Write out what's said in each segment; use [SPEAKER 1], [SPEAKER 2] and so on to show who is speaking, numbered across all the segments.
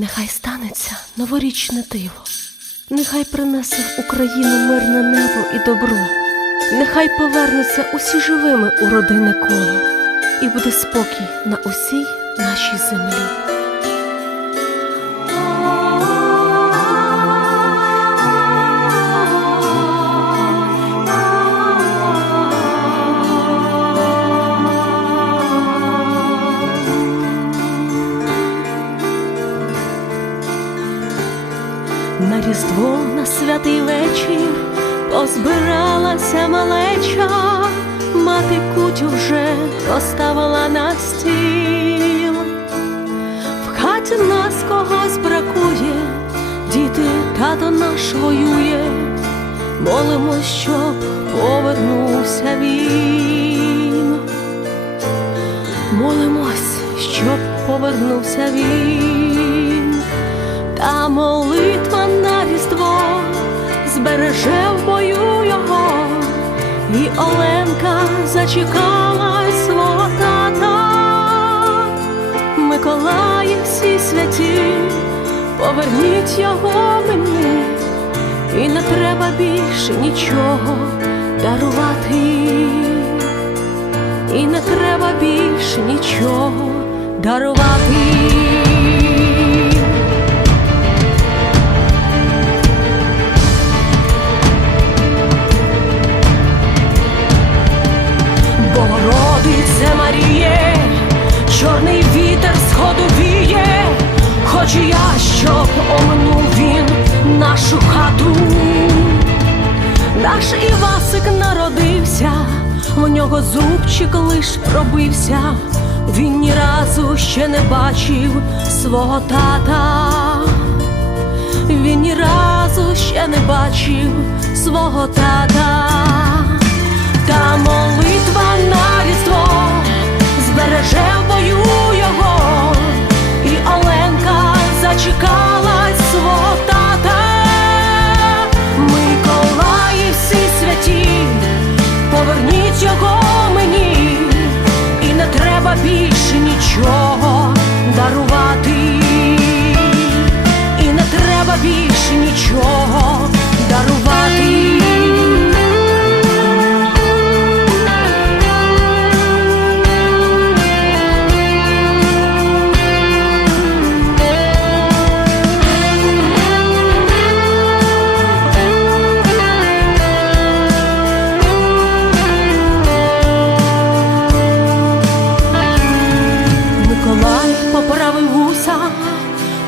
[SPEAKER 1] Нехай станеться новорічне диво, нехай принесе в Україну мирне небо і добро, нехай повернуться усі живими у родине коло, і буде спокій на усій нашій землі. Різдво на святий вечір позбиралася малеча, мати кутю вже поставила на стіл. В хаті нас когось бракує, діти, тато наш воює, молимось, щоб повернувся він. Молимось, щоб повернувся він. Та різдво збереже в бою його, і Оленка зачекала свого тата. Миколаї всі святі, поверніть його мені, і не треба більше нічого дарувати, і не треба більше нічого дарувати. Івасик народився, в нього зубчик лиш пробився, він ні разу ще не бачив свого тата. Він ні разу ще не бачив свого тата. Та молитва на різдво збереже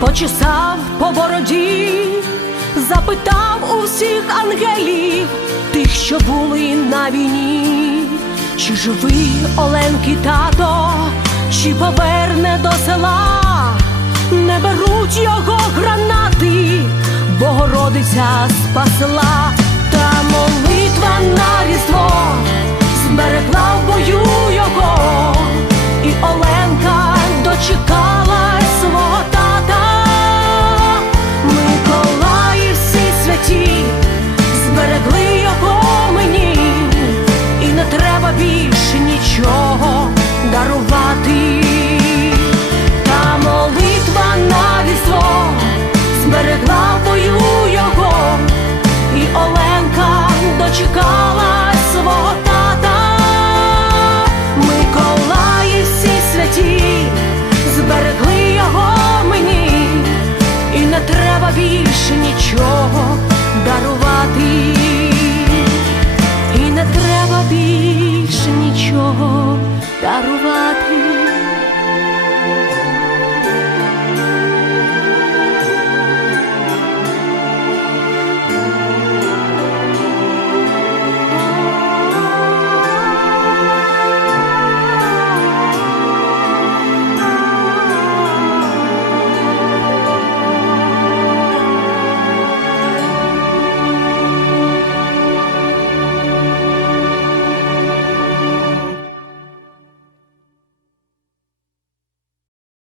[SPEAKER 1] почесав по бороді, запитав у всіх ангелів, тих, що були на війні, чи живий Оленки тато, чи поверне до села, не беруть його гранати, Богородиця спасла, Оленка дочекалась свого тата. Миколаї всі святі зберегли його мені, і не треба більше нічого дарувати, і не треба більше нічого дарувати.